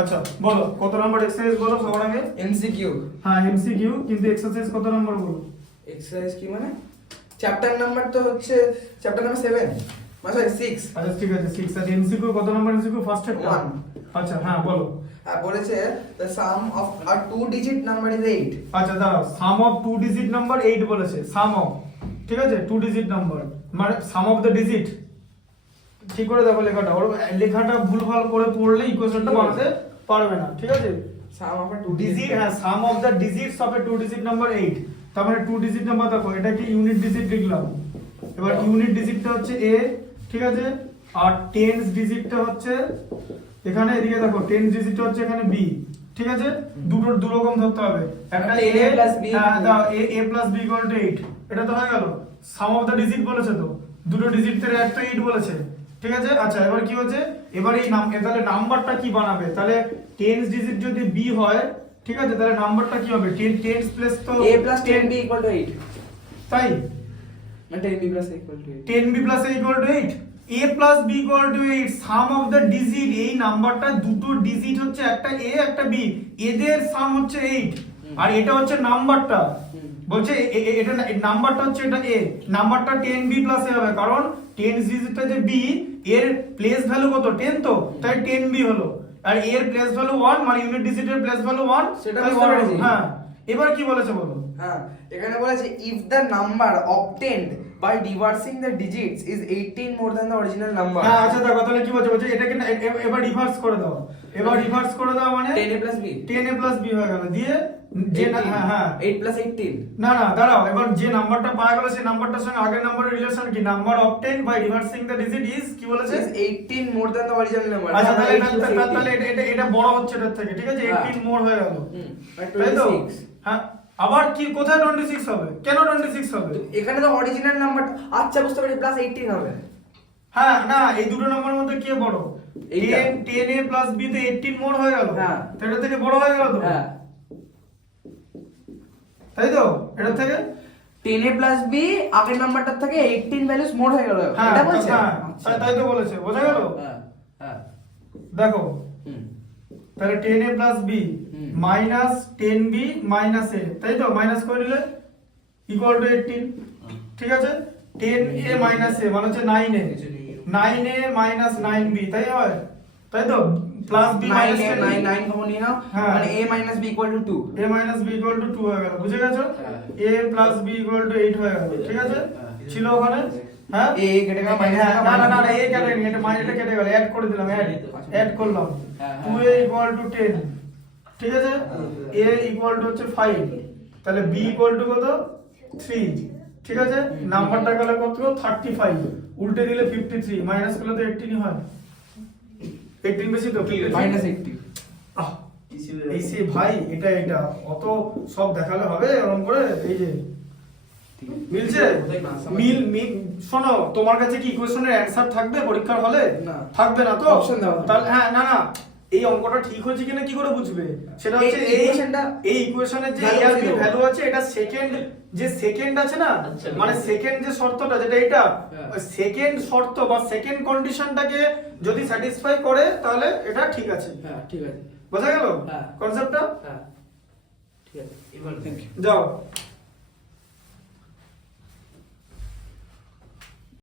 আচ্ছা বলো কত নাম্বার এক্সারসাইজ বলো সবার আগে। এমসিকিউ। হ্যাঁ এমসিকিউ, কিন্তু এক্সারসাইজ কত নাম্বার বলো? এক্সারসাইজ কি মানে চ্যাপ্টার নাম্বার তো হচ্ছে চ্যাপ্টার নাম্বার 7 মানে সরি 6। আচ্ছা ঠিক আছে 6 আছে। এমসিকিউ কত নাম্বার এমসিকিউ? ফার্স্ট একটা। 1। আচ্ছা হ্যাঁ বলো। বলেছে the sum of a two digit number is 8। আচ্ছা দাঁড়াও, সাম অফ টু ডিজিট নাম্বার 8 বলেছে। সাম অফ, ঠিক আছে, টু ডিজিট নাম্বার মানে সাম অফ দ্য ডিজিট। ঠিক করে দেখো লেখাটা, ওর লেখাটা ভুলভাল করে পড়লে ইকুয়েশনটা বানাতে পারবে না, ঠিক আছে। sum of a two digit, হ্যাঁ sum of the digits of a two digit number 8। তার মানে টু ডিজিট নাম্বার দেখো, এটাকে ইউনিট ডিজিট লিখলাম। এবার ইউনিট ডিজিটটা হচ্ছে a, ঠিক আছে, আর টেন্স ডিজিটটা হচ্ছে এখানে, এদিকে দেখো টেন্স ডিজিটটা হচ্ছে এখানে b, ঠিক আছে। দুটো দু রকম ধরতে হবে, একটা a plus b, হ্যাঁ দাও a plus b = 8, এটা তো হয়ে গেল। সাম অফ দ্য ডিজিট বলেছে, তো দুটো ডিজিট থেকে এক তো 8 বলেছে, ঠিক আছে। আচ্ছা এবার কি হচ্ছে, এবার এই তাহলে নাম্বারটা কি বানাবে? তাহলে টেন্স ডিজিট যদি b হয়, ঠিক আছে, তাহলে নাম্বারটা কি হবে? টেন্স প্লাস তো a plus 10b equal to 8। তাই মানে 10b plus a equal to 8। 10b plus a equal to 8, a plus b equal to 8, some of the digit, এই নাম্বারটা দুটো ডিজিট হচ্ছে, একটা a একটা b, এদের সাম হচ্ছে 8, আর এটা হচ্ছে নাম্বারটা। বলছে এটা নাম্বারটা হচ্ছে এটা a, নাম্বারটা 10b plus a হবে, কারণ 10 ডিজিটটা যে b, এর প্লেস ভ্যালু কত? 10, তো তাই 10b হলো। আর a এর প্লেস ভ্যালু 1, মানে ইউনিট ডিজিটের প্লেস ভ্যালু 1, সেটা তাই বুঝতে পেরেছি। হ্যাঁ এবার কি বলেছে বলো। হ্যাঁ এখানে বলেছে if the number obtained by reversing the digits is 18 more than the original number। হ্যাঁ আচ্ছা দেখো তাহলে কি বলছে, এটাকে এবার রিভার্স করে দাও। এবার রিভার্স করে দাও মানে 10a plus b 10a plus b হয়ে গেল, দিয়ে যে হ্যাঁ হ্যাঁ 8 plus 18। না না দাঁড়াও, এবার যে নাম্বারটা পাওয়া গেল সেই নাম্বারটার সঙ্গে আগের নাম্বারের রিলেশন কি? Number obtained by reversing the digit is কি বলেছে? is 18 more than the original number। আচ্ছা তাহলে এটা বড় হচ্ছে এটার থেকে, ঠিক আছে, 18 মোর হয়ে গেল, তাই তো? 26। হ্যাঁ আবার কি কোথায় 26 হবে? কেন 26 হবে? এখানে তো অরিজিনাল নাম্বার, আচ্ছা বুঝতে পারি, প্লাস 18 হবে। হ্যাঁ না, এই দুটো নাম্বারের মধ্যে কে বড়? এইটা। 10a plus b তে 18 মোর হয়ে গেল, হ্যাঁ তো এটা থেকে বড় হয়ে গেল তো, হ্যাঁ তাই তো? এটা থেকে 10a plus b আগের নাম্বারটার থেকে 18 ভ্যালুস মোর হয়ে গেল, হ্যাঁ এটা বলছে। হ্যাঁ তাই তো বলেছে, বোঝা গেল? হ্যাঁ হ্যাঁ দেখো হুম তাহলে 10a plus b minus 10b minus a, তাই তো? মাইনাস করে নিলে ইকুয়াল টু 18, ঠিক আছে। 10a minus a মানে হচ্ছে 9a, 9a minus 9b, তাই হয়, তাই তো? প্লাস b minus 9 কমন নিয়ে নাও, হ্যাঁ। মানে a minus b equal to 2। a minus b equal to 2 হয়ে গেল, বুঝে গেছো? a plus b equal to 8 হয়ে গেল, ঠিক আছে। ছিল ওখানে, হ্যাঁ a কেটে গেল, মাইনাস না না না a কেটে নি, এটা মাইনাসটা কেটে গেল, অ্যাড করে দিলাম, অ্যাড করলাম। 2a equal to 10, ঠিক আছে। a equal to হচ্ছে 5, তাহলে b equal to কত? 3, ঠিক আছে। নাম্বারটা গেল কত? 35, উল্টে দিলে 53, মাইনাস করলে তো 18 হয়। 18 বেশি তো, মাইনাস 80। আহ, এই সে ভাই, এটা অত সব দেখালে হবে এরকম করে? এই যে মিলছে, মিল শোনো, তোমার কাছে কি ইকুয়েশনের অ্যানসার থাকবে পরীক্ষার হলে? না। থাকবে না তো? অপশন দাও। তাহলে হ্যাঁ না না, এই অঙ্কটা ঠিক হচ্ছে কিনা কি করে বুঝবে? সেটা হচ্ছে এই ইকুয়েশনের যে a আর b ভ্যালু আছে, এটা সেকেন্ড, যে সেকেন্ড আছে না, মানে সেকেন্ড যে শর্তটা যেটা, এটা সেকেন্ড শর্ত বা সেকেন্ড কন্ডিশনটাকে যদি স্যাটিসফাই করে তাহলে এটা ঠিক আছে। হ্যাঁ ঠিক আছে, বোঝা গেল হ্যাঁ। কনসেপ্টটা? হ্যাঁ ঠিক আছে, এবার থ্যাংক ইউ। যাও।